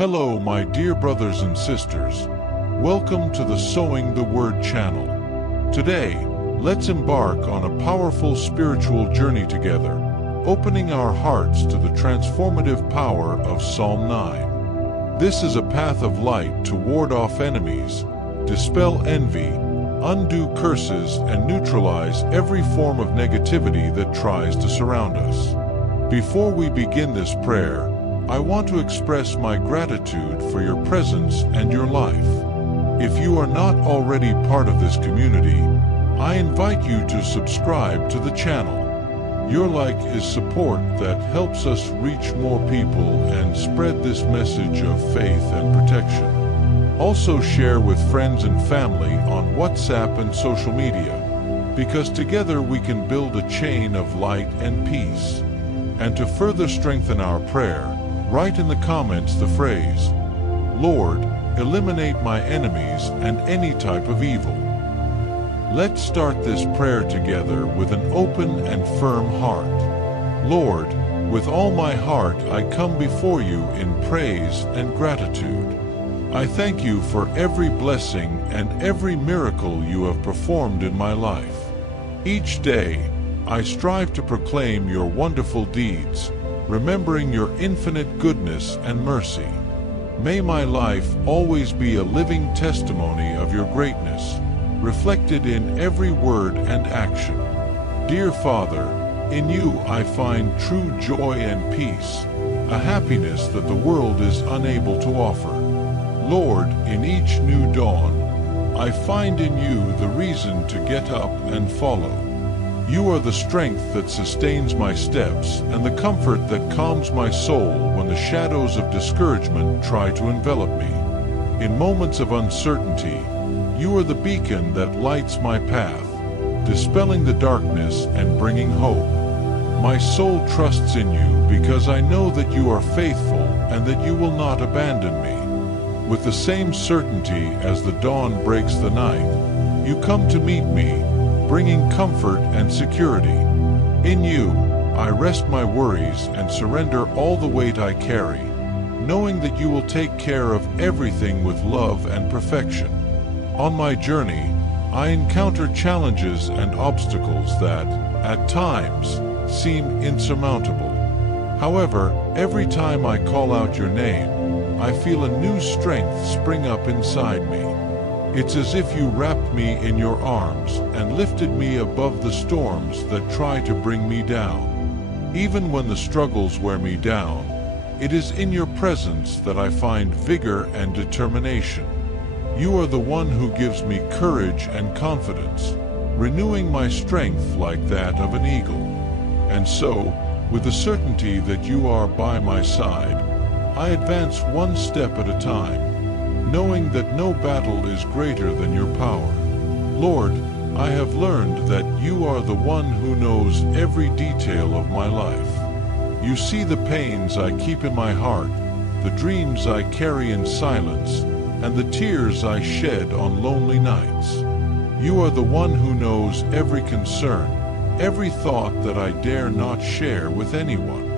Hello, my dear brothers and sisters. Welcome to the Sowing the Word channel. Today, let's embark on a powerful spiritual journey together, opening our hearts to the transformative power of Psalm 9. This is a path of light to ward off enemies, dispel envy, undo curses, and neutralize every form of negativity that tries to surround us. Before we begin this prayer, I want to express my gratitude for your presence and your life. If you are not already part of this community, I invite you to subscribe to the channel. Your like is support that helps us reach more people and spread this message of faith and protection. Also share with friends and family on WhatsApp and social media, because together we can build a chain of light and peace. And to further strengthen our prayer, write in the comments the phrase, "Lord, eliminate my enemies and any type of evil." Let's start this prayer together with an open and firm heart. Lord, with all my heart I come before you in praise and gratitude. I thank you for every blessing and every miracle you have performed in my life. Each day, I strive to proclaim your wonderful deeds, remembering your infinite goodness and mercy. May my life always be a living testimony of your greatness, reflected in every word and action. Dear Father, in you I find true joy and peace, a happiness that the world is unable to offer. Lord, in each new dawn, I find in you the reason to get up and follow. You are the strength that sustains my steps and the comfort that calms my soul when the shadows of discouragement try to envelop me. In moments of uncertainty, you are the beacon that lights my path, dispelling the darkness and bringing hope. My soul trusts in you because I know that you are faithful and that you will not abandon me. With the same certainty as the dawn breaks the night, you come to meet me, bringing comfort and security. In you, I rest my worries and surrender all the weight I carry, knowing that you will take care of everything with love and perfection. On my journey, I encounter challenges and obstacles that, at times, seem insurmountable. However, every time I call out your name, I feel a new strength spring up inside me. It's as if you wrapped me in your arms and lifted me above the storms that try to bring me down. Even when the struggles wear me down, it is in your presence that I find vigor and determination. You are the one who gives me courage and confidence, renewing my strength like that of an eagle. And so, with the certainty that you are by my side, I advance one step at a time, knowing that no battle is greater than your power. Lord, I have learned that you are the one who knows every detail of my life. You see the pains I keep in my heart, the dreams I carry in silence, and the tears I shed on lonely nights. You are the one who knows every concern, every thought that I dare not share with anyone.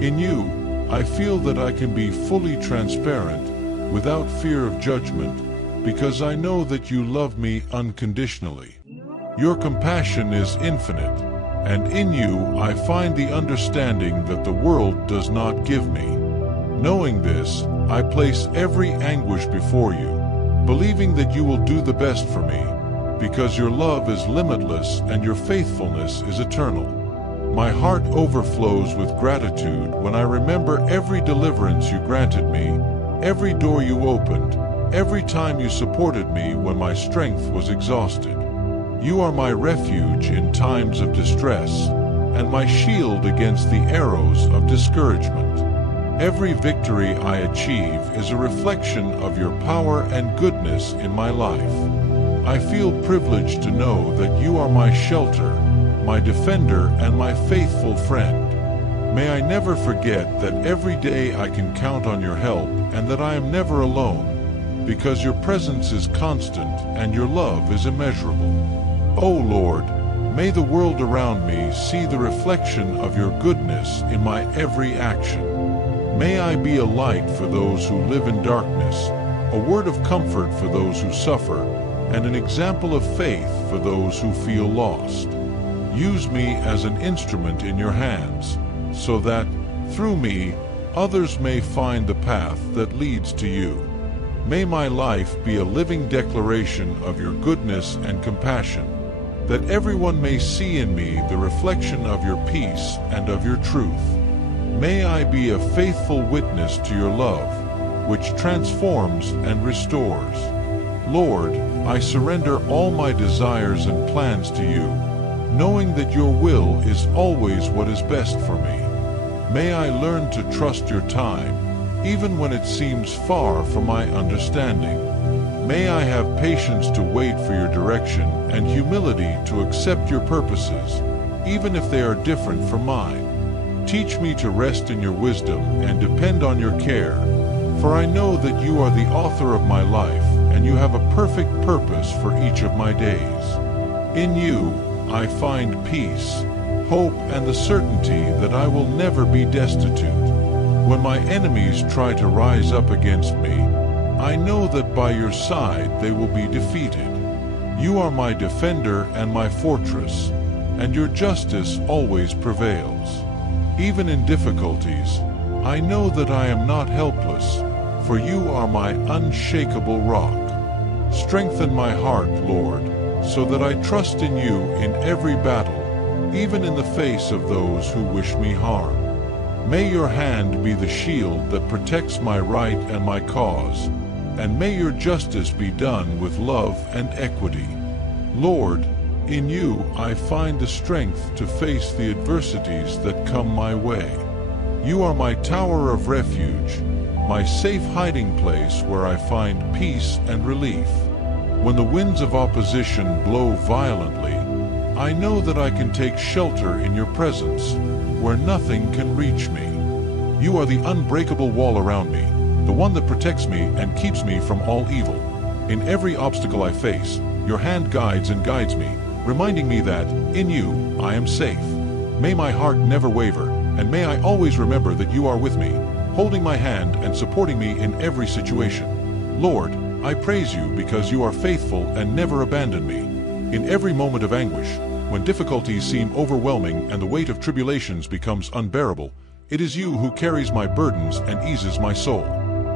In you, I feel that I can be fully transparent, without fear of judgment, because I know that you love me unconditionally. Your compassion is infinite, and in you I find the understanding that the world does not give me. Knowing this, I place every anguish before you, believing that you will do the best for me, because your love is limitless and your faithfulness is eternal. My heart overflows with gratitude when I remember every deliverance you granted me, every door you opened, every time you supported me when my strength was exhausted. You are my refuge in times of distress, and my shield against the arrows of discouragement. Every victory I achieve is a reflection of your power and goodness in my life. I feel privileged to know that you are my shelter, my defender, and my faithful friend. May I never forget that every day I can count on your help and that I am never alone, because your presence is constant and your love is immeasurable. O Lord, may the world around me see the reflection of your goodness in my every action. May I be a light for those who live in darkness, a word of comfort for those who suffer, and an example of faith for those who feel lost. Use me as an instrument in your hands, so that, through me, others may find the path that leads to you. May my life be a living declaration of your goodness and compassion, that everyone may see in me the reflection of your peace and of your truth. May I be a faithful witness to your love, which transforms and restores. Lord, I surrender all my desires and plans to you, knowing that your will is always what is best for me. May I learn to trust your time, even when it seems far from my understanding. May I have patience to wait for your direction and humility to accept your purposes, even if they are different from mine. Teach me to rest in your wisdom and depend on your care, for I know that you are the author of my life and you have a perfect purpose for each of my days. In you, I find peace, hope, and the certainty that I will never be destitute. When my enemies try to rise up against me, I know that by your side they will be defeated. You are my defender and my fortress, and your justice always prevails. Even in difficulties, I know that I am not helpless, for you are my unshakable rock. Strengthen my heart, Lord, so that I trust in you in every battle, even in the face of those who wish me harm. May your hand be the shield that protects my right and my cause, and may your justice be done with love and equity. Lord, in you I find the strength to face the adversities that come my way. You are my tower of refuge, my safe hiding place where I find peace and relief. When the winds of opposition blow violently, I know that I can take shelter in your presence, where nothing can reach me. You are the unbreakable wall around me, the one that protects me and keeps me from all evil. In every obstacle I face, your hand guides and guides me, reminding me that, in you, I am safe. May my heart never waver, and may I always remember that you are with me, holding my hand and supporting me in every situation. Lord, I praise you because you are faithful and never abandon me. In every moment of anguish, when difficulties seem overwhelming and the weight of tribulations becomes unbearable, it is you who carries my burdens and eases my soul.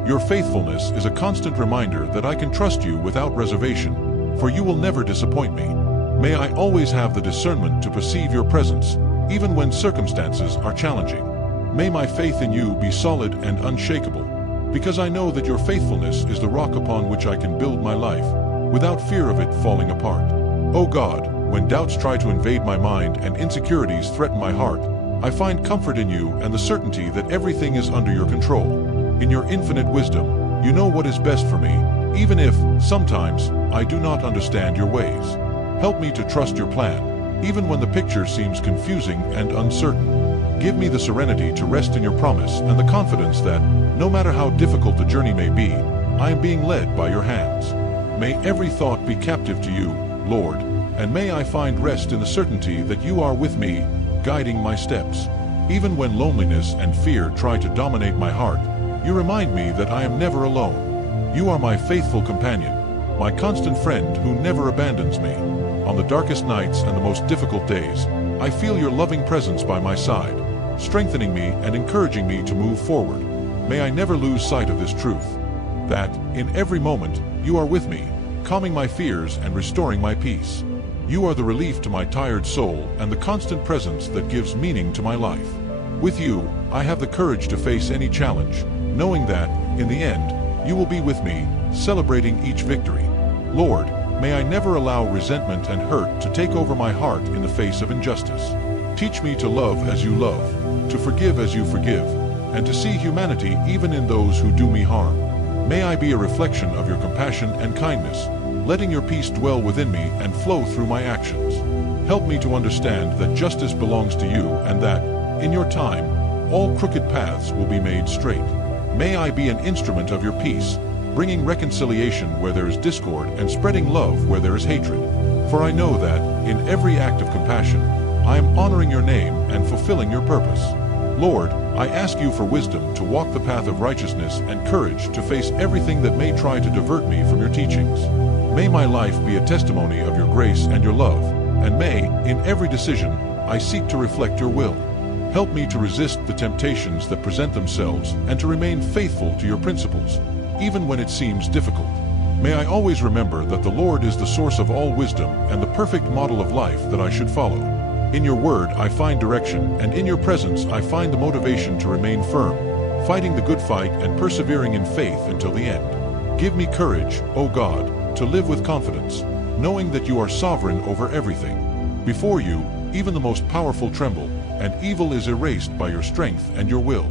Your faithfulness is a constant reminder that I can trust you without reservation, for you will never disappoint me. May I always have the discernment to perceive your presence, even when circumstances are challenging. May my faith in you be solid and unshakable, because I know that your faithfulness is the rock upon which I can build my life, without fear of it falling apart. O God, when doubts try to invade my mind and insecurities threaten my heart, I find comfort in you and the certainty that everything is under your control. In your infinite wisdom, you know what is best for me, even if, sometimes, I do not understand your ways. Help me to trust your plan, even when the picture seems confusing and uncertain. Give me the serenity to rest in your promise and the confidence that, no matter how difficult the journey may be, I am being led by your hands. May every thought be captive to you, Lord, and may I find rest in the certainty that you are with me, guiding my steps. Even when loneliness and fear try to dominate my heart, you remind me that I am never alone. You are my faithful companion, my constant friend who never abandons me. On the darkest nights and the most difficult days, I feel your loving presence by my side, strengthening me and encouraging me to move forward. May I never lose sight of this truth, that, in every moment, you are with me, calming my fears and restoring my peace. You are the relief to my tired soul and the constant presence that gives meaning to my life. With you, I have the courage to face any challenge, knowing that, in the end, you will be with me, celebrating each victory. Lord, may I never allow resentment and hurt to take over my heart in the face of injustice. Teach me to love as you love, to forgive as you forgive, and to see humanity even in those who do me harm. May I be a reflection of your compassion and kindness, letting your peace dwell within me and flow through my actions. Help me to understand that justice belongs to you and that, in your time, all crooked paths will be made straight. May I be an instrument of your peace, bringing reconciliation where there is discord and spreading love where there is hatred. For I know that, in every act of compassion, I am honoring your name and fulfilling your purpose. Lord, I ask you for wisdom to walk the path of righteousness and courage to face everything that may try to divert me from your teachings. May my life be a testimony of your grace and your love, and may, in every decision, I seek to reflect your will. Help me to resist the temptations that present themselves and to remain faithful to your principles, even when it seems difficult. May I always remember that the Lord is the source of all wisdom and the perfect model of life that I should follow. In your word I find direction, and in your presence I find the motivation to remain firm, fighting the good fight and persevering in faith until the end. Give me courage, O God, to live with confidence, knowing that you are sovereign over everything. Before you, even the most powerful tremble, and evil is erased by your strength and your will.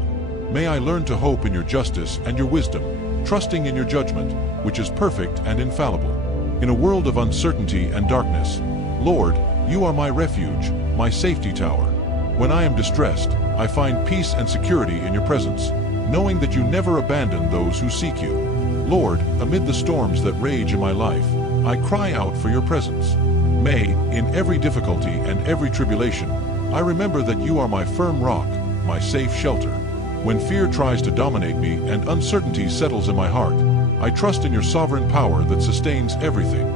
May I learn to hope in your justice and your wisdom, trusting in your judgment, which is perfect and infallible. In a world of uncertainty and darkness, Lord, you are my refuge, my safety tower. When I am distressed, I find peace and security in your presence, knowing that you never abandon those who seek you. Lord, amid the storms that rage in my life, I cry out for your presence. May, in every difficulty and every tribulation, I remember that you are my firm rock, my safe shelter. When fear tries to dominate me and uncertainty settles in my heart, I trust in your sovereign power that sustains everything.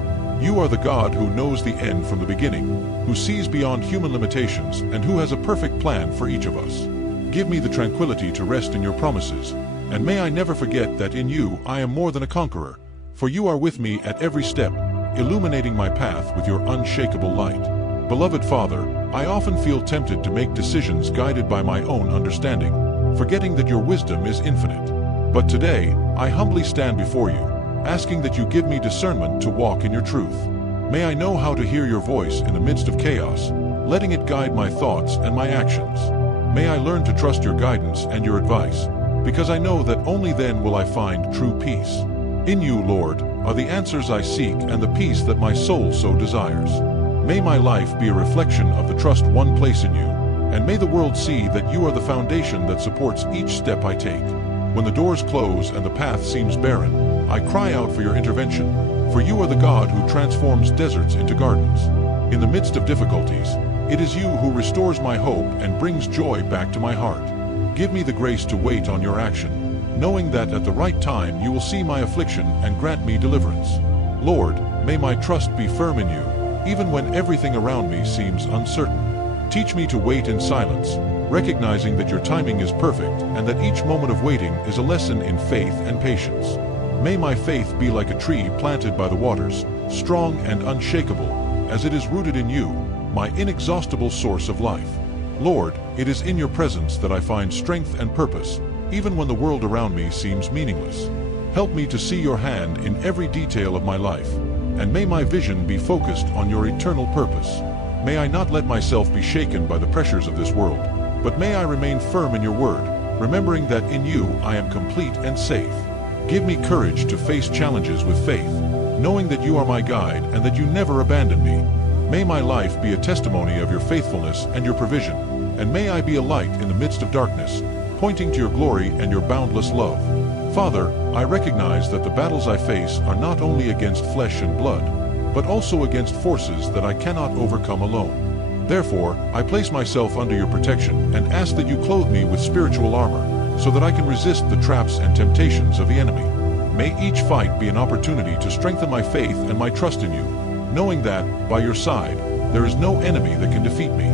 You are the God who knows the end from the beginning, who sees beyond human limitations, and who has a perfect plan for each of us. Give me the tranquility to rest in your promises, and may I never forget that in you I am more than a conqueror, for you are with me at every step, illuminating my path with your unshakable light. Beloved Father, I often feel tempted to make decisions guided by my own understanding, forgetting that your wisdom is infinite. But today, I humbly stand before you, asking that you give me discernment to walk in your truth. May I know how to hear your voice in the midst of chaos, letting it guide my thoughts and my actions. May I learn to trust your guidance and your advice, because I know that only then will I find true peace. In you, Lord, are the answers I seek and the peace that my soul so desires. May my life be a reflection of the trust one place in you, and may the world see that you are the foundation that supports each step I take. When the doors close and the path seems barren, I cry out for your intervention, for you are the God who transforms deserts into gardens. In the midst of difficulties, it is you who restores my hope and brings joy back to my heart. Give me the grace to wait on your action, knowing that at the right time you will see my affliction and grant me deliverance. Lord, may my trust be firm in you, even when everything around me seems uncertain. Teach me to wait in silence, recognizing that your timing is perfect and that each moment of waiting is a lesson in faith and patience. May my faith be like a tree planted by the waters, strong and unshakable, as it is rooted in you, my inexhaustible source of life. Lord, it is in your presence that I find strength and purpose, even when the world around me seems meaningless. Help me to see your hand in every detail of my life, and may my vision be focused on your eternal purpose. May I not let myself be shaken by the pressures of this world, but may I remain firm in your word, remembering that in you I am complete and safe. Give me courage to face challenges with faith, knowing that you are my guide and that you never abandon me. May my life be a testimony of your faithfulness and your provision, and may I be a light in the midst of darkness, pointing to your glory and your boundless love. Father, I recognize that the battles I face are not only against flesh and blood, but also against forces that I cannot overcome alone. Therefore, I place myself under your protection and ask that you clothe me with spiritual armor, so that I can resist the traps and temptations of the enemy. May each fight be an opportunity to strengthen my faith and my trust in you, knowing that, by your side, there is no enemy that can defeat me.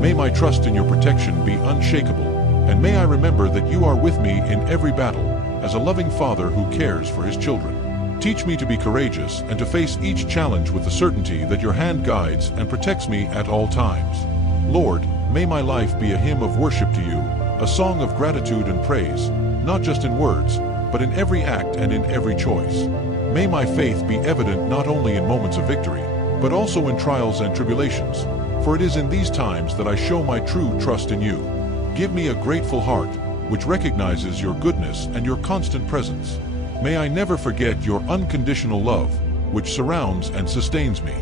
May my trust in your protection be unshakable, and may I remember that you are with me in every battle, as a loving father who cares for his children. Teach me to be courageous and to face each challenge with the certainty that your hand guides and protects me at all times. Lord, may my life be a hymn of worship to you, a song of gratitude and praise, not just in words, but in every act and in every choice. May my faith be evident not only in moments of victory, but also in trials and tribulations, for it is in these times that I show my true trust in you. Give me a grateful heart, which recognizes your goodness and your constant presence. May I never forget your unconditional love, which surrounds and sustains me.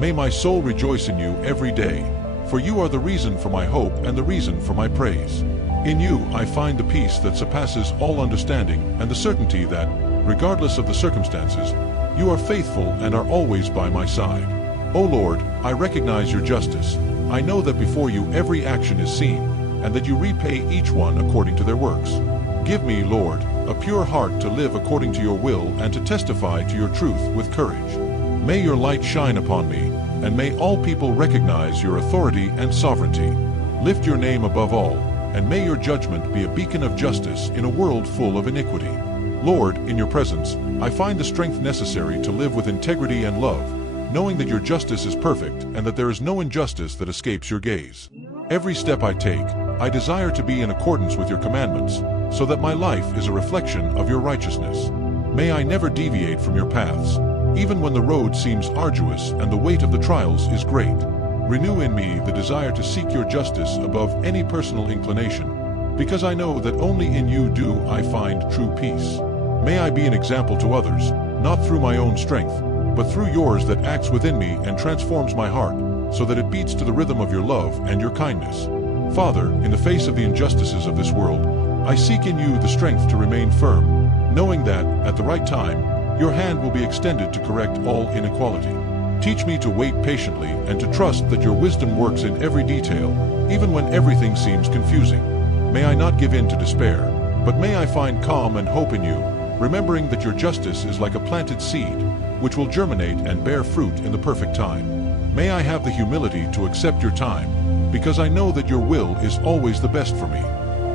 May my soul rejoice in you every day, for you are the reason for my hope and the reason for my praise. In you I find the peace that surpasses all understanding and the certainty that, regardless of the circumstances, you are faithful and are always by my side. O Lord, I recognize your justice. I know that before you every action is seen, and that you repay each one according to their works. Give me, Lord, a pure heart to live according to your will and to testify to your truth with courage. May your light shine upon me, and may all people recognize your authority and sovereignty. Lift your name above all, and may your judgment be a beacon of justice in a world full of iniquity. Lord, in your presence, I find the strength necessary to live with integrity and love, knowing that your justice is perfect and that there is no injustice that escapes your gaze. Every step I take, I desire to be in accordance with your commandments, so that my life is a reflection of your righteousness. May I never deviate from your paths, even when the road seems arduous and the weight of the trials is great. Renew in me the desire to seek your justice above any personal inclination, because I know that only in you do I find true peace. May I be an example to others, not through my own strength, but through yours that acts within me and transforms my heart, so that it beats to the rhythm of your love and your kindness. Father, in the face of the injustices of this world, I seek in you the strength to remain firm, knowing that, at the right time, your hand will be extended to correct all inequality. Teach me to wait patiently and to trust that your wisdom works in every detail, even when everything seems confusing. May I not give in to despair, but may I find calm and hope in you, remembering that your justice is like a planted seed, which will germinate and bear fruit in the perfect time. May I have the humility to accept your time, because I know that your will is always the best for me.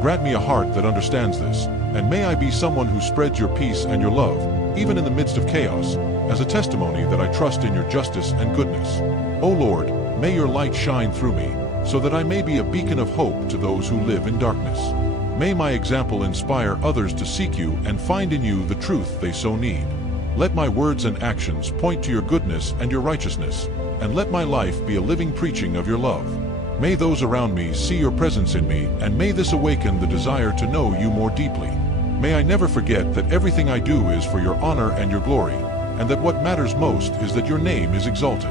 Grant me a heart that understands this, and may I be someone who spreads your peace and your love, even in the midst of chaos, as a testimony that I trust in your justice and goodness. O Lord, may your light shine through me, so that I may be a beacon of hope to those who live in darkness. May my example inspire others to seek you and find in you the truth they so need. Let my words and actions point to your goodness and your righteousness, and let my life be a living preaching of your love. May those around me see your presence in me, and may this awaken the desire to know you more deeply. May I never forget that everything I do is for your honor and your glory, and that what matters most is that your name is exalted.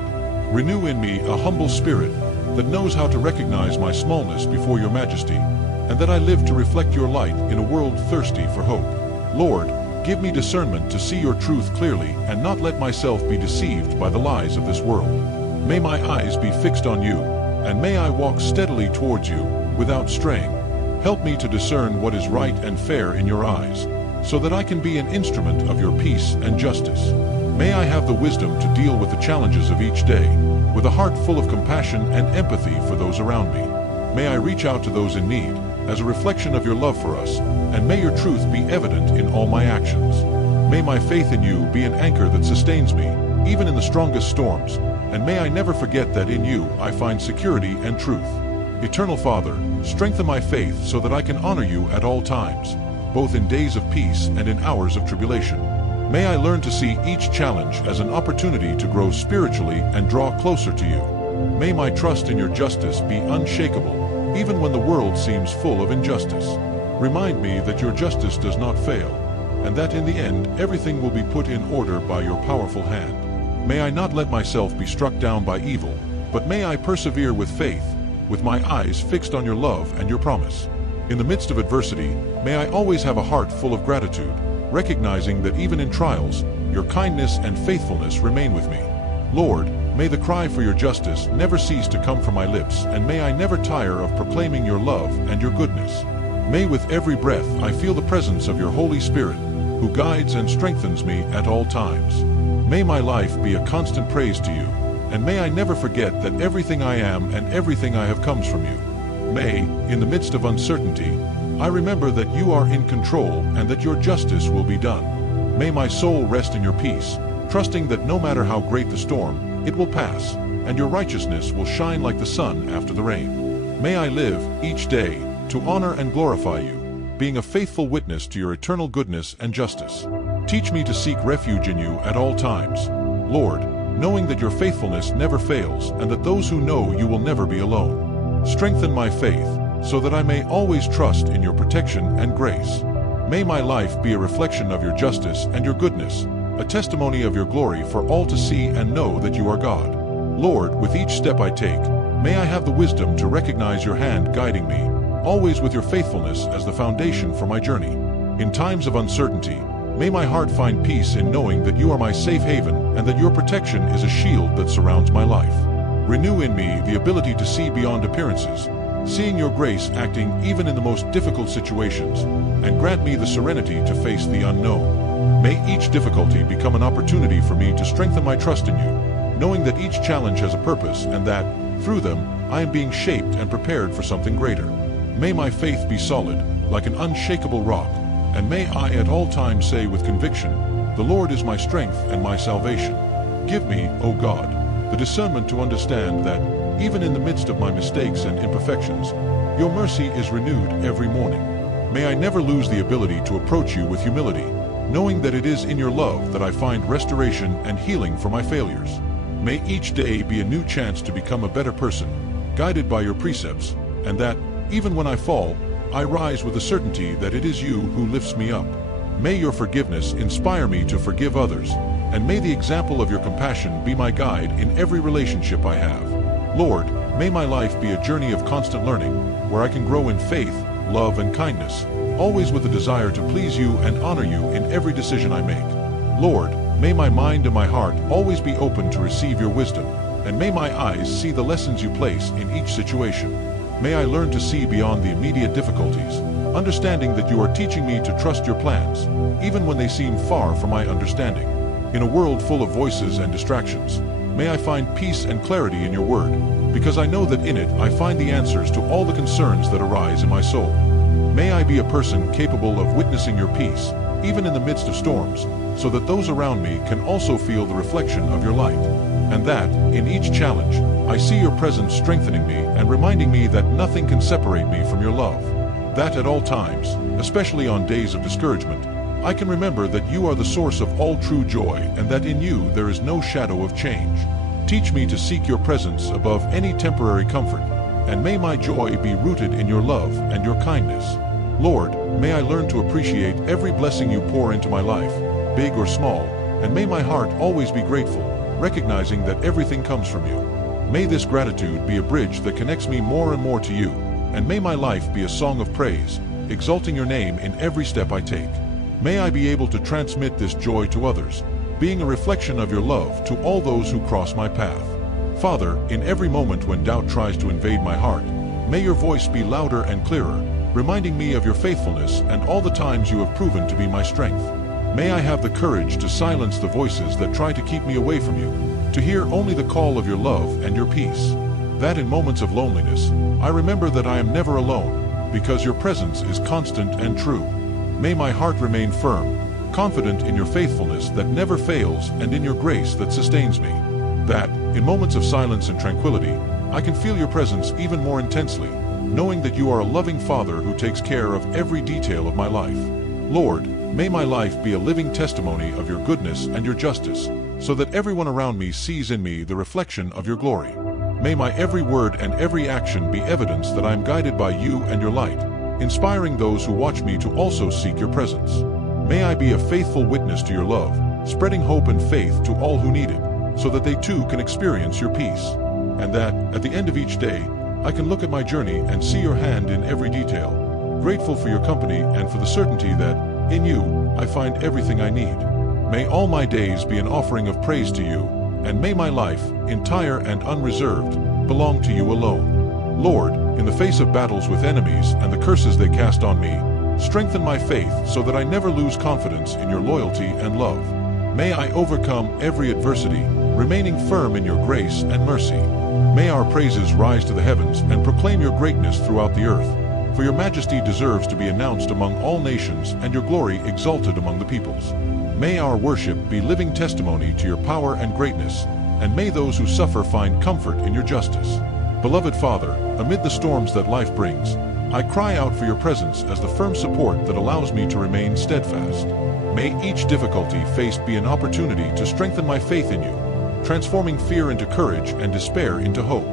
Renew in me a humble spirit that knows how to recognize my smallness before your majesty, and that I live to reflect your light in a world thirsty for hope. Lord, give me discernment to see your truth clearly and not let myself be deceived by the lies of this world. May my eyes be fixed on you, and may I walk steadily towards you without straying. Help me to discern what is right and fair in your eyes, so that I can be an instrument of your peace and justice. May I have the wisdom to deal with the challenges of each day, with a heart full of compassion and empathy for those around me. May I reach out to those in need, as a reflection of your love for us, and may your truth be evident in all my actions. May my faith in you be an anchor that sustains me, even in the strongest storms, and may I never forget that in you I find security and truth. Eternal Father, strengthen my faith so that I can honor you at all times, both in days of peace and in hours of tribulation. May I learn to see each challenge as an opportunity to grow spiritually and draw closer to you. May my trust in your justice be unshakable, even when the world seems full of injustice. Remind me that your justice does not fail, and that in the end everything will be put in order by your powerful hand. May I not let myself be struck down by evil, but may I persevere with faith, with my eyes fixed on your love and your promise. In the midst of adversity, may I always have a heart full of gratitude, recognizing that even in trials, your kindness and faithfulness remain with me. Lord, may the cry for your justice never cease to come from my lips, and may I never tire of proclaiming your love and your goodness. May with every breath I feel the presence of your Holy Spirit, who guides and strengthens me at all times. May my life be a constant praise to you, and may I never forget that everything I am and everything I have comes from you. May, in the midst of uncertainty, I remember that you are in control and that your justice will be done. May my soul rest in your peace, trusting that no matter how great the storm, it will pass, and your righteousness will shine like the sun after the rain. May I live, each day, to honor and glorify you, being a faithful witness to your eternal goodness and justice. Teach me to seek refuge in you at all times, Lord, knowing that your faithfulness never fails and that those who know you will never be alone. Strengthen my faith, so that I may always trust in your protection and grace. May my life be a reflection of your justice and your goodness, a testimony of your glory for all to see and know that you are God. Lord, with each step I take, may I have the wisdom to recognize your hand guiding me, always with your faithfulness as the foundation for my journey. In times of uncertainty, may my heart find peace in knowing that you are my safe haven and that your protection is a shield that surrounds my life. Renew in me the ability to see beyond appearances, seeing your grace acting even in the most difficult situations, and grant me the serenity to face the unknown. May each difficulty become an opportunity for me to strengthen my trust in you, knowing that each challenge has a purpose and that, through them, I am being shaped and prepared for something greater. May my faith be solid, like an unshakable rock, and may I at all times say with conviction, "The Lord is my strength and my salvation." Give me, O God, the discernment to understand that, even in the midst of my mistakes and imperfections, your mercy is renewed every morning. May I never lose the ability to approach you with humility, knowing that it is in your love that I find restoration and healing for my failures. May each day be a new chance to become a better person, guided by your precepts, and that, even when I fall, I rise with the certainty that it is you who lifts me up. May your forgiveness inspire me to forgive others, and may the example of your compassion be my guide in every relationship I have. Lord, may my life be a journey of constant learning, where I can grow in faith, love, and kindness, always with a desire to please you and honor you in every decision I make. Lord, may my mind and my heart always be open to receive your wisdom, and may my eyes see the lessons you place in each situation. May I learn to see beyond the immediate difficulties, understanding that you are teaching me to trust your plans, even when they seem far from my understanding. In a world full of voices and distractions, may I find peace and clarity in your word, because I know that in it I find the answers to all the concerns that arise in my soul. May I be a person capable of witnessing your peace, even in the midst of storms, so that those around me can also feel the reflection of your light, and that, in each challenge, I see your presence strengthening me and reminding me that nothing can separate me from your love. That at all times, especially on days of discouragement, I can remember that you are the source of all true joy and that in you there is no shadow of change. Teach me to seek your presence above any temporary comfort, and may my joy be rooted in your love and your kindness. Lord, may I learn to appreciate every blessing you pour into my life, big or small, and may my heart always be grateful, recognizing that everything comes from you. May this gratitude be a bridge that connects me more and more to you, and may my life be a song of praise, exalting your name in every step I take. May I be able to transmit this joy to others, being a reflection of your love to all those who cross my path. Father, in every moment when doubt tries to invade my heart, may your voice be louder and clearer, reminding me of your faithfulness and all the times you have proven to be my strength. May I have the courage to silence the voices that try to keep me away from you, to hear only the call of your love and your peace. That in moments of loneliness, I remember that I am never alone, because your presence is constant and true. May my heart remain firm, confident in your faithfulness that never fails and in your grace that sustains me. That, in moments of silence and tranquility, I can feel your presence even more intensely, knowing that you are a loving Father who takes care of every detail of my life. Lord, may my life be a living testimony of your goodness and your justice, so that everyone around me sees in me the reflection of your glory. May my every word and every action be evidence that I am guided by you and your light, inspiring those who watch me to also seek your presence. May I be a faithful witness to your love, spreading hope and faith to all who need it, so that they too can experience your peace. And that, at the end of each day, I can look at my journey and see your hand in every detail, grateful for your company and for the certainty that, in you, I find everything I need. May all my days be an offering of praise to you, and may my life, entire and unreserved, belong to you alone. Lord, in the face of battles with enemies and the curses they cast on me, strengthen my faith so that I never lose confidence in your loyalty and love. May I overcome every adversity, remaining firm in your grace and mercy. May our praises rise to the heavens and proclaim your greatness throughout the earth, for your majesty deserves to be announced among all nations and your glory exalted among the peoples. May our worship be living testimony to your power and greatness, and may those who suffer find comfort in your justice. Beloved Father, amid the storms that life brings, I cry out for your presence as the firm support that allows me to remain steadfast. May each difficulty faced be an opportunity to strengthen my faith in you, transforming fear into courage and despair into hope.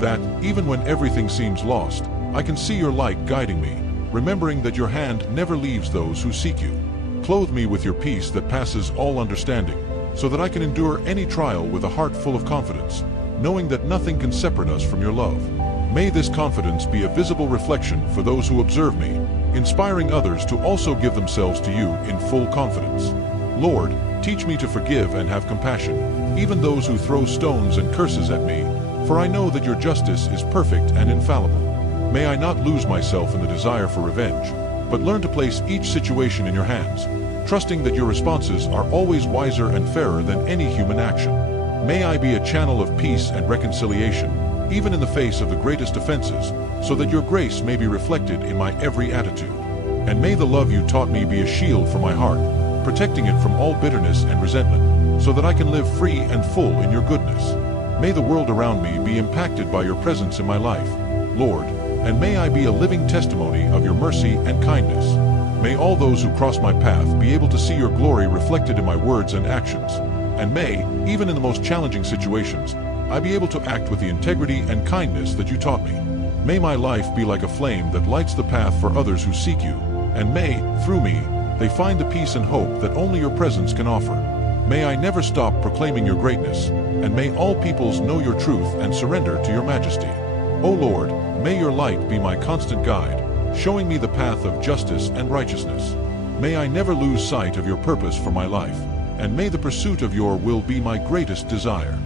That, even when everything seems lost, I can see your light guiding me, remembering that your hand never leaves those who seek you. Clothe me with your peace that passes all understanding, so that I can endure any trial with a heart full of confidence, knowing that nothing can separate us from your love. May this confidence be a visible reflection for those who observe me, inspiring others to also give themselves to you in full confidence. Lord, teach me to forgive and have compassion, even those who throw stones and curses at me, for I know that your justice is perfect and infallible. May I not lose myself in the desire for revenge, but learn to place each situation in your hands, trusting that your responses are always wiser and fairer than any human action. May I be a channel of peace and reconciliation, even in the face of the greatest offenses, so that your grace may be reflected in my every attitude. And may the love you taught me be a shield for my heart, protecting it from all bitterness and resentment, so that I can live free and full in your goodness. May the world around me be impacted by your presence in my life, Lord, and may I be a living testimony of your mercy and kindness. May all those who cross my path be able to see your glory reflected in my words and actions. And may, even in the most challenging situations, I be able to act with the integrity and kindness that you taught me. May my life be like a flame that lights the path for others who seek you, and may, through me, they find the peace and hope that only your presence can offer. May I never stop proclaiming your greatness, and may all peoples know your truth and surrender to your majesty. O Lord, may your light be my constant guide, showing me the path of justice and righteousness. May I never lose sight of your purpose for my life, and may the pursuit of your will be my greatest desire.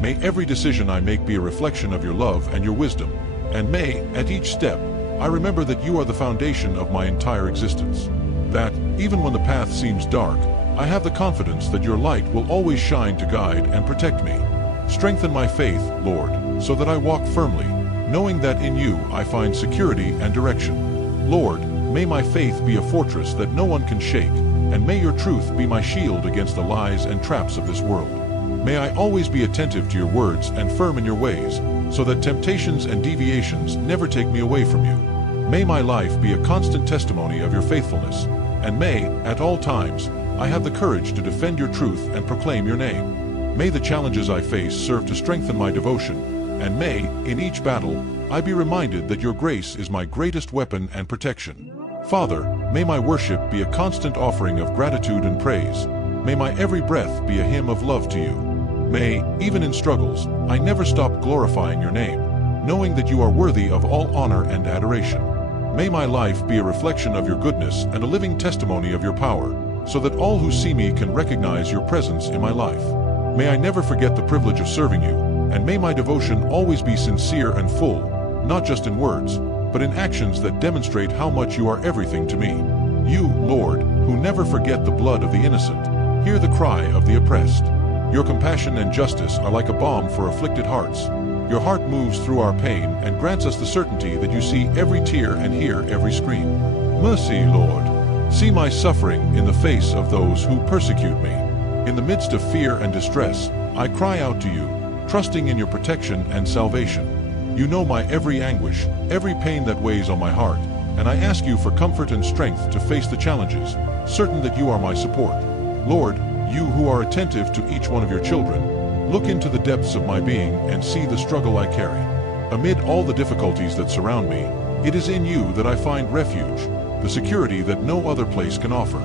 May every decision I make be a reflection of your love and your wisdom, and may, at each step, I remember that you are the foundation of my entire existence. That, even when the path seems dark, I have the confidence that your light will always shine to guide and protect me. Strengthen my faith, Lord, so that I walk firmly, knowing that in you I find security and direction. Lord, may my faith be a fortress that no one can shake, and may your truth be my shield against the lies and traps of this world. May I always be attentive to your words and firm in your ways, so that temptations and deviations never take me away from you. May my life be a constant testimony of your faithfulness, and may, at all times, I have the courage to defend your truth and proclaim your name. May the challenges I face serve to strengthen my devotion, and may, in each battle, I be reminded that your grace is my greatest weapon and protection. Father, may my worship be a constant offering of gratitude and praise. May my every breath be a hymn of love to you. May, even in struggles, I never stop glorifying your name, knowing that you are worthy of all honor and adoration. May my life be a reflection of your goodness and a living testimony of your power, so that all who see me can recognize your presence in my life. May I never forget the privilege of serving you, and may my devotion always be sincere and full, not just in words, but in actions that demonstrate how much you are everything to me. You, Lord, who never forget the blood of the innocent, hear the cry of the oppressed. Your compassion and justice are like a balm for afflicted hearts. Your heart moves through our pain and grants us the certainty that you see every tear and hear every scream. Mercy, Lord. See my suffering in the face of those who persecute me. In the midst of fear and distress, I cry out to you, trusting in your protection and salvation. You know my every anguish, every pain that weighs on my heart, and I ask you for comfort and strength to face the challenges, certain that you are my support. Lord, you who are attentive to each one of your children, look into the depths of my being and see the struggle I carry. Amid all the difficulties that surround me, it is in you that I find refuge, the security that no other place can offer.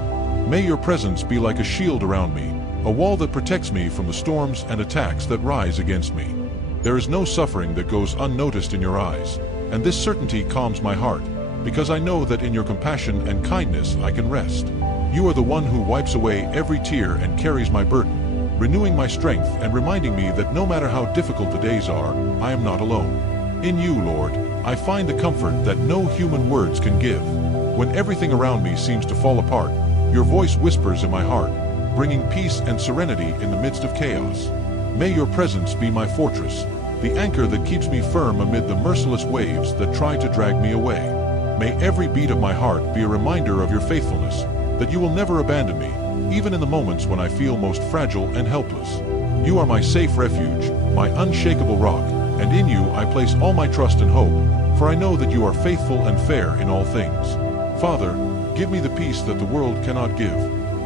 May your presence be like a shield around me, a wall that protects me from the storms and attacks that rise against me. There is no suffering that goes unnoticed in your eyes, and this certainty calms my heart, because I know that in your compassion and kindness I can rest. You are the one who wipes away every tear and carries my burden, renewing my strength and reminding me that no matter how difficult the days are, I am not alone. In you, Lord, I find the comfort that no human words can give. When everything around me seems to fall apart, your voice whispers in my heart, bringing peace and serenity in the midst of chaos. May your presence be my fortress, the anchor that keeps me firm amid the merciless waves that try to drag me away. May every beat of my heart be a reminder of your faithfulness, that you will never abandon me, even in the moments when I feel most fragile and helpless. You are my safe refuge, my unshakable rock, and in you I place all my trust and hope, for I know that you are faithful and fair in all things. Father, give me the peace that the world cannot give,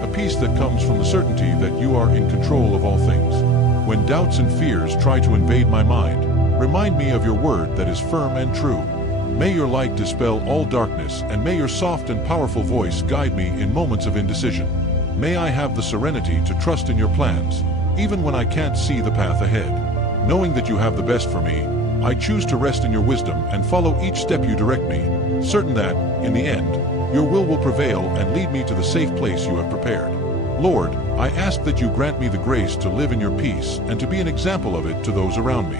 a peace that comes from the certainty that you are in control of all things. When doubts and fears try to invade my mind, remind me of your word that is firm and true. May your light dispel all darkness, and may your soft and powerful voice guide me in moments of indecision. May I have the serenity to trust in your plans, even when I can't see the path ahead. Knowing that you have the best for me, I choose to rest in your wisdom and follow each step you direct me, certain that, in the end, your will prevail and lead me to the safe place you have prepared. Lord, I ask that you grant me the grace to live in your peace and to be an example of it to those around me.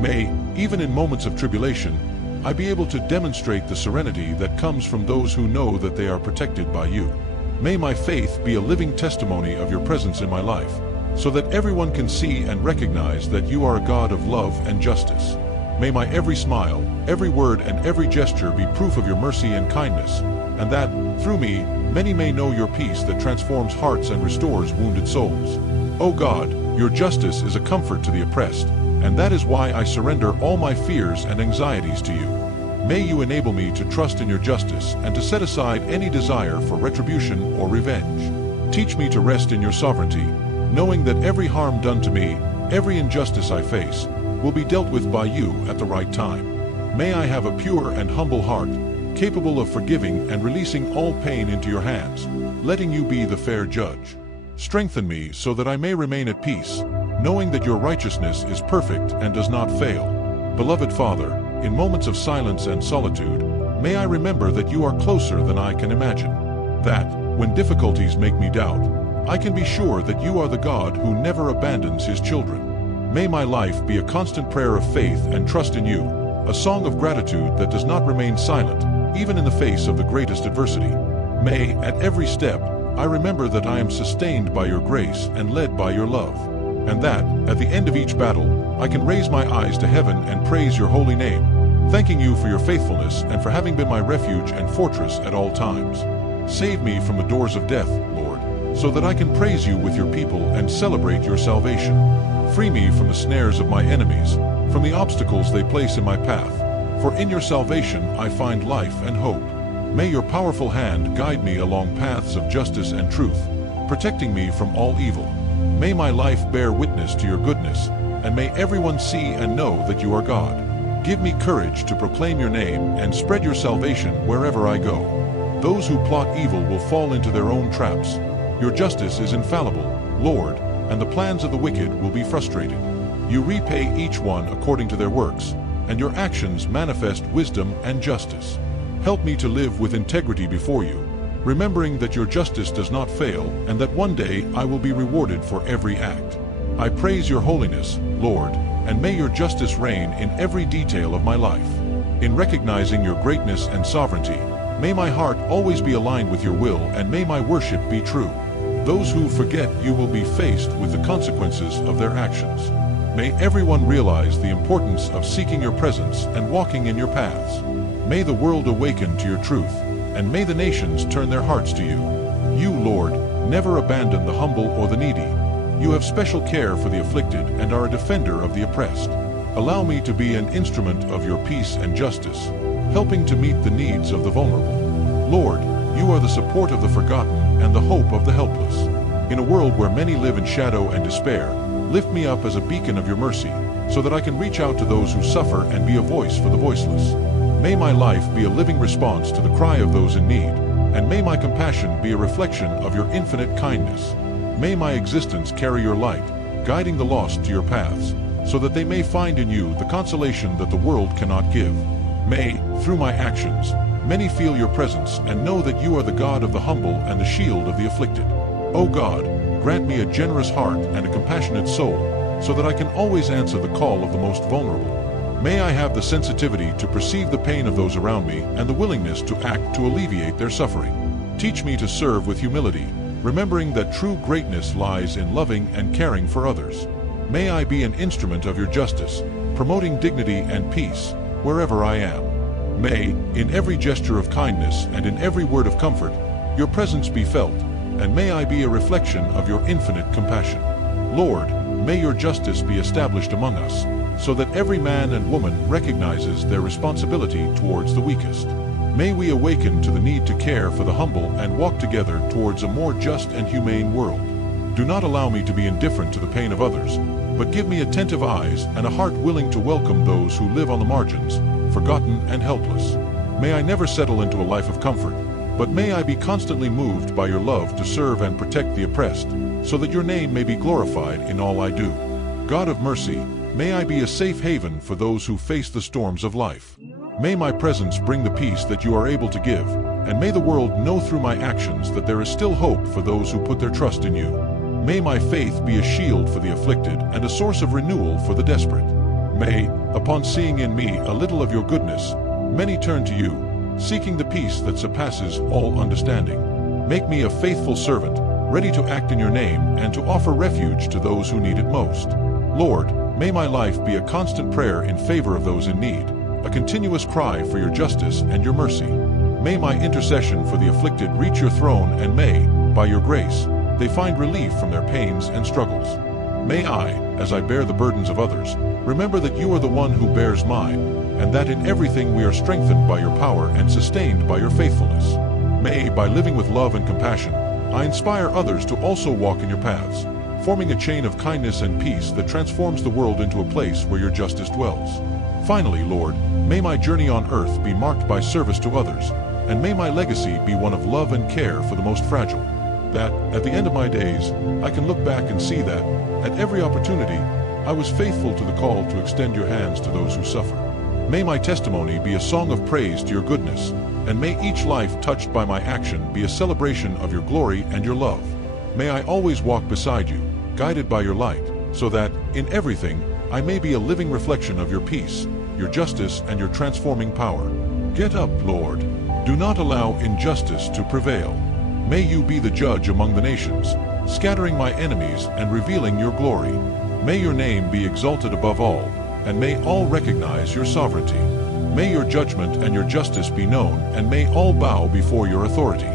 May, even in moments of tribulation, I be able to demonstrate the serenity that comes from those who know that they are protected by you. May my faith be a living testimony of your presence in my life, so that everyone can see and recognize that you are a God of love and justice. May my every smile, every word, and every gesture be proof of your mercy and kindness, and that, through me, many may know your peace that transforms hearts and restores wounded souls. O God, your justice is a comfort to the oppressed, and that is why I surrender all my fears and anxieties to you. May you enable me to trust in your justice and to set aside any desire for retribution or revenge. Teach me to rest in your sovereignty, knowing that every harm done to me, every injustice I face, will be dealt with by you at the right time. May I have a pure and humble heart, capable of forgiving and releasing all pain into your hands, letting you be the fair judge. Strengthen me so that I may remain at peace, knowing that your righteousness is perfect and does not fail. Beloved Father, in moments of silence and solitude, may I remember that you are closer than I can imagine. That, when difficulties make me doubt, I can be sure that you are the God who never abandons his children. May my life be a constant prayer of faith and trust in you, a song of gratitude that does not remain silent, even in the face of the greatest adversity. May, at every step, I remember that I am sustained by your grace and led by your love, and that, at the end of each battle, I can raise my eyes to heaven and praise your holy name, thanking you for your faithfulness and for having been my refuge and fortress at all times. Save me from the doors of death, Lord, so that I can praise you with your people and celebrate your salvation. Free me from the snares of my enemies, from the obstacles they place in my path, for in your salvation I find life and hope. May your powerful hand guide me along paths of justice and truth, protecting me from all evil. May my life bear witness to your goodness, and may everyone see and know that you are God. Give me courage to proclaim your name and spread your salvation wherever I go. Those who plot evil will fall into their own traps. Your justice is infallible, Lord, and the plans of the wicked will be frustrated. You repay each one according to their works, and your actions manifest wisdom and justice. Help me to live with integrity before you, remembering that your justice does not fail and that one day I will be rewarded for every act. I praise your holiness, Lord, and may your justice reign in every detail of my life. In recognizing your greatness and sovereignty, may my heart always be aligned with your will and may my worship be true. Those who forget you will be faced with the consequences of their actions. May everyone realize the importance of seeking your presence and walking in your paths. May the world awaken to your truth, and may the nations turn their hearts to you. You, Lord, never abandon the humble or the needy. You have special care for the afflicted and are a defender of the oppressed. Allow me to be an instrument of your peace and justice, helping to meet the needs of the vulnerable. Lord, you are the support of the forgotten and the hope of the helpless. In a world where many live in shadow and despair, lift me up as a beacon of your mercy, so that I can reach out to those who suffer and be a voice for the voiceless. May my life be a living response to the cry of those in need, and may my compassion be a reflection of your infinite kindness. May my existence carry your light, guiding the lost to your paths, so that they may find in you the consolation that the world cannot give. May, through my actions, many feel your presence and know that you are the God of the humble and the shield of the afflicted. O God, grant me a generous heart and a compassionate soul, so that I can always answer the call of the most vulnerable. May I have the sensitivity to perceive the pain of those around me and the willingness to act to alleviate their suffering. Teach me to serve with humility, remembering that true greatness lies in loving and caring for others. May I be an instrument of your justice, promoting dignity and peace wherever I am. May, in every gesture of kindness and in every word of comfort, your presence be felt, and may I be a reflection of your infinite compassion. Lord, may your justice be established among us, so that every man and woman recognizes their responsibility towards the weakest. May we awaken to the need to care for the humble and walk together towards a more just and humane world. Do not allow me to be indifferent to the pain of others, but give me attentive eyes and a heart willing to welcome those who live on the margins, forgotten and helpless. May I never settle into a life of comfort, but may I be constantly moved by your love to serve and protect the oppressed, so that your name may be glorified in all I do. God of mercy, may I be a safe haven for those who face the storms of life. May my presence bring the peace that you are able to give, and may the world know through my actions that there is still hope for those who put their trust in you. May my faith be a shield for the afflicted and a source of renewal for the desperate. May, upon seeing in me a little of your goodness, Many turn to you, seeking the peace that surpasses all understanding. Make me a faithful servant, ready to act in your name and to offer refuge to those who need it most. Lord, may my life be a constant prayer in favor of those in need, a continuous cry for your justice and your mercy. May my intercession for the afflicted reach your throne, and may, by your grace, they find relief from their pains and struggles. May I, as I bear the burdens of others, remember that you are the one who bears mine, and that in everything we are strengthened by your power and sustained by your faithfulness. May, by living with love and compassion, I inspire others to also walk in your paths, forming a chain of kindness and peace that transforms the world into a place where your justice dwells. Finally, Lord, may my journey on earth be marked by service to others, and may my legacy be one of love and care for the most fragile. That, at the end of my days, I can look back and see that, at every opportunity, I was faithful to the call to extend your hands to those who suffer. May my testimony be a song of praise to your goodness, and may each life touched by my action be a celebration of your glory and your love. May I always walk beside you, guided by your light, so that, in everything, I may be a living reflection of your peace, your justice, and your transforming power. Get up, Lord. Do not allow injustice to prevail. May you be the judge among the nations, scattering my enemies and revealing your glory. May your name be exalted above all, and may all recognize your sovereignty. May your judgment and your justice be known, and may all bow before your authority.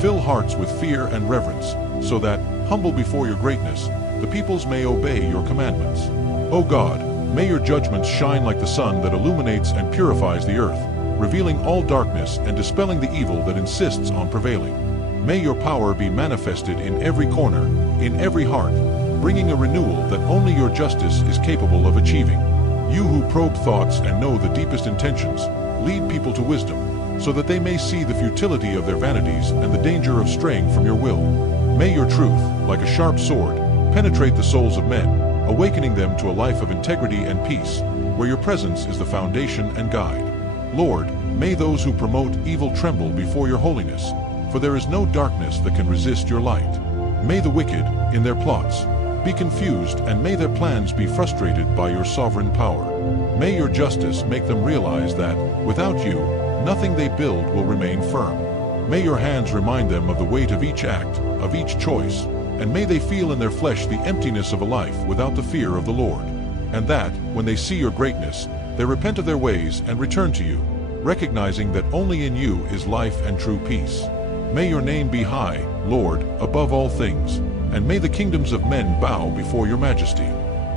Fill hearts with fear and reverence, so that, humble before your greatness, the peoples may obey your commandments. O God, may your judgments shine like the sun that illuminates and purifies the earth, revealing all darkness and dispelling the evil that insists on prevailing. May your power be manifested in every corner, in every heart, bringing a renewal that only your justice is capable of achieving. You who probe thoughts and know the deepest intentions, lead people to wisdom, so that they may see the futility of their vanities and the danger of straying from your will. May your truth, like a sharp sword, penetrate the souls of men, awakening them to a life of integrity and peace, where your presence is the foundation and guide. Lord, may those who promote evil tremble before your holiness, for there is no darkness that can resist your light. May the wicked, in their plots, be confused, and may their plans be frustrated by your sovereign power. May your justice make them realize that, without you, nothing they build will remain firm. May your hands remind them of the weight of each act, of each choice, and may they feel in their flesh the emptiness of a life without the fear of the Lord. And that, when they see your greatness, they repent of their ways and return to you, recognizing that only in you is life and true peace. May your name be high, Lord, above all things, and may the kingdoms of men bow before your majesty.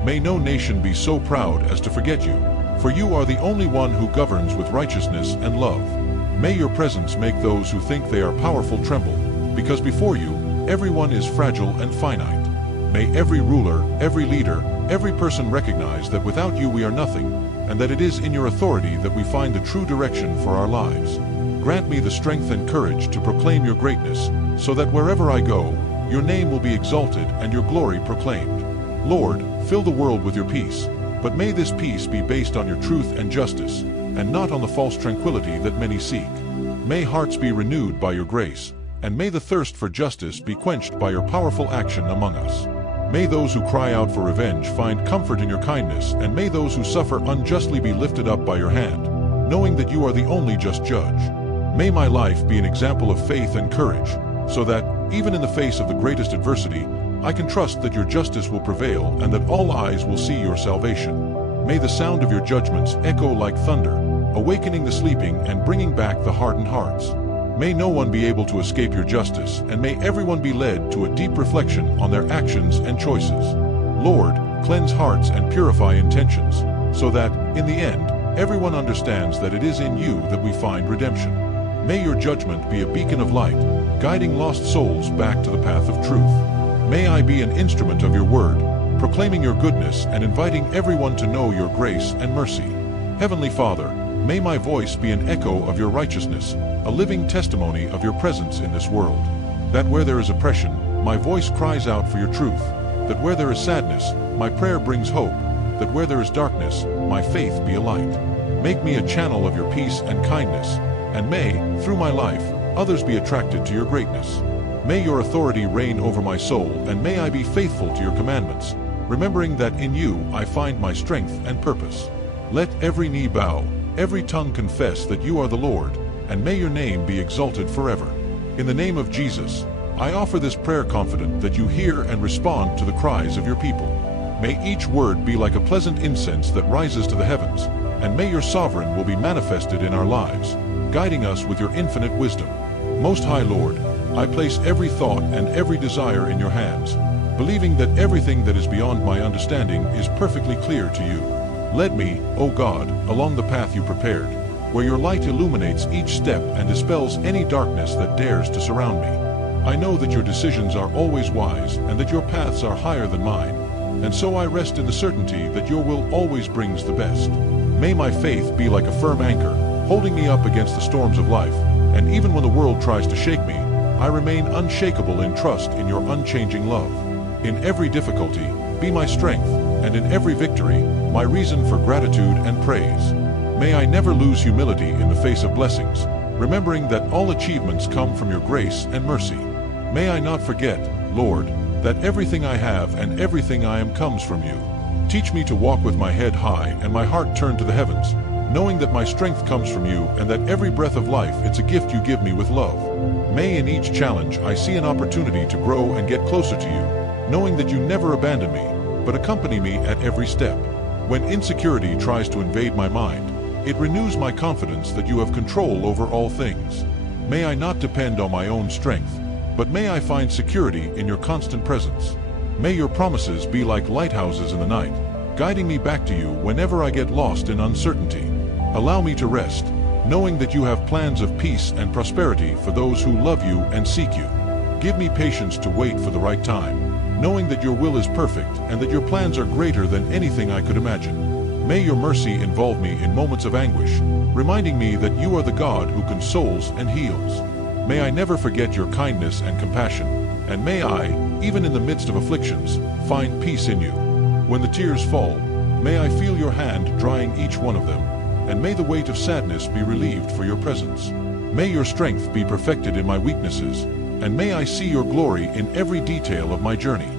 May no nation be so proud as to forget you, for you are the only one who governs with righteousness and love. May your presence make those who think they are powerful tremble, because before you, everyone is fragile and finite. May every ruler, every leader, every person recognize that without you we are nothing, and that it is in your authority that we find the true direction for our lives. Grant me the strength and courage to proclaim your greatness, so that wherever I go, your name will be exalted and your glory proclaimed. Lord, fill the world with your peace, but may this peace be based on your truth and justice, and not on the false tranquility that many seek. May hearts be renewed by your grace, and may the thirst for justice be quenched by your powerful action among us. May those who cry out for revenge find comfort in your kindness, and may those who suffer unjustly be lifted up by your hand, knowing that you are the only just judge. May my life be an example of faith and courage, so that, even in the face of the greatest adversity, I can trust that your justice will prevail and that all eyes will see your salvation. May the sound of your judgments echo like thunder, awakening the sleeping and bringing back the hardened hearts. May no one be able to escape your justice, and may everyone be led to a deep reflection on their actions and choices. Lord, cleanse hearts and purify intentions, so that, in the end, everyone understands that it is in you that we find redemption. May your judgment be a beacon of light, guiding lost souls back to the path of truth. May I be an instrument of your word, proclaiming your goodness and inviting everyone to know your grace and mercy. Heavenly Father, may my voice be an echo of your righteousness, a living testimony of your presence in this world. That where there is oppression, my voice cries out for your truth. That where there is sadness, my prayer brings hope. That where there is darkness, my faith be a light. Make me a channel of your peace and kindness, and may, through my life, others be attracted to your greatness. May your authority reign over my soul, and may I be faithful to your commandments, remembering that in you I find my strength and purpose. Let every knee bow, every tongue confess that you are the Lord, and may your name be exalted forever. In the name of Jesus, I offer this prayer confident that you hear and respond to the cries of your people. May each word be like a pleasant incense that rises to the heavens, and may your sovereign will be manifested in our lives, guiding us with your infinite wisdom. Most High Lord, I place every thought and every desire in your hands, believing that everything that is beyond my understanding is perfectly clear to you. Lead me, O God, along the path you prepared, where your light illuminates each step and dispels any darkness that dares to surround me. I know that your decisions are always wise and that your paths are higher than mine, and so I rest in the certainty that your will always brings the best. May my faith be like a firm anchor, holding me up against the storms of life, and even when the world tries to shake me, I remain unshakable in trust in your unchanging love. In every difficulty, be my strength, and in every victory, my reason for gratitude and praise. May I never lose humility in the face of blessings, remembering that all achievements come from your grace and mercy. May I not forget, Lord, that everything I have and everything I am comes from you. Teach me to walk with my head high and my heart turned to the heavens, knowing that my strength comes from you and that every breath of life it's a gift you give me with love. May in each challenge I see an opportunity to grow and get closer to you, knowing that you never abandon me, but accompany me at every step. When insecurity tries to invade my mind, it renews my confidence that you have control over all things. May I not depend on my own strength, but may I find security in your constant presence. May your promises be like lighthouses in the night, guiding me back to you whenever I get lost in uncertainty. Allow me to rest, knowing that you have plans of peace and prosperity for those who love you and seek you. Give me patience to wait for the right time, knowing that your will is perfect and that your plans are greater than anything I could imagine. May your mercy involve me in moments of anguish, reminding me that you are the God who consoles and heals. May I never forget your kindness and compassion, and may I, even in the midst of afflictions, find peace in you. When the tears fall, may I feel your hand drying each one of them, and may the weight of sadness be relieved for your presence. May your strength be perfected in my weaknesses, and may I see your glory in every detail of my journey.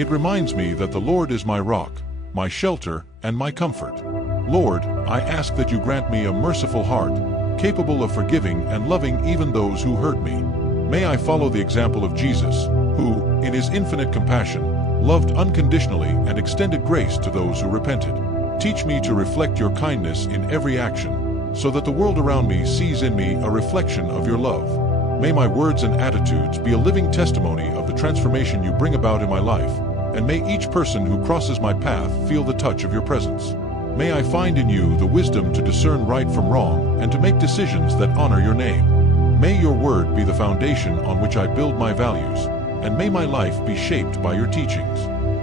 It reminds me that the Lord is my rock, my shelter, and my comfort. Lord, I ask that you grant me a merciful heart, capable of forgiving and loving even those who hurt me. May I follow the example of Jesus, who, in his infinite compassion, loved unconditionally and extended grace to those who repented. Teach me to reflect your kindness in every action, so that the world around me sees in me a reflection of your love. May my words and attitudes be a living testimony of the transformation you bring about in my life, and may each person who crosses my path feel the touch of your presence. May I find in you the wisdom to discern right from wrong and to make decisions that honor your name. May your word be the foundation on which I build my values, and may my life be shaped by your teachings.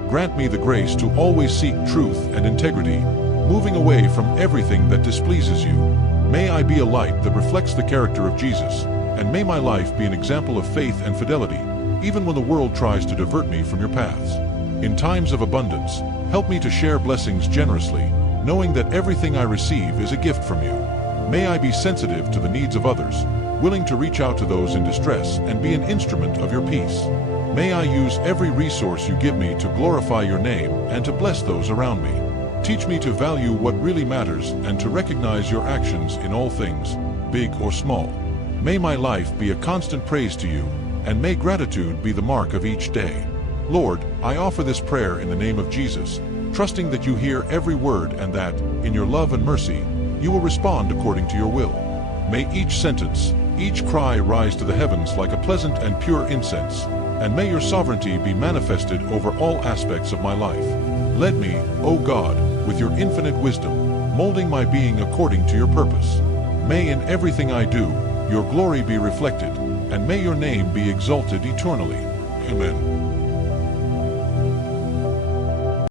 Grant me the grace to always seek truth and integrity, moving away from everything that displeases you. May I be a light that reflects the character of Jesus, and may my life be an example of faith and fidelity, even when the world tries to divert me from your paths. In times of abundance, help me to share blessings generously, knowing that everything I receive is a gift from you. May I be sensitive to the needs of others, willing to reach out to those in distress and be an instrument of your peace. May I use every resource you give me to glorify your name and to bless those around me. Teach me to value what really matters and to recognize your actions in all things, big or small. May my life be a constant praise to you, and may gratitude be the mark of each day. Lord, I offer this prayer in the name of Jesus, trusting that you hear every word and that, in your love and mercy, you will respond according to your will. May each sentence, each cry rise to the heavens like a pleasant and pure incense, and may your sovereignty be manifested over all aspects of my life. Lead me, O God, with your infinite wisdom, molding my being according to your purpose. May in everything I do, your glory be reflected, and may your name be exalted eternally. Amen.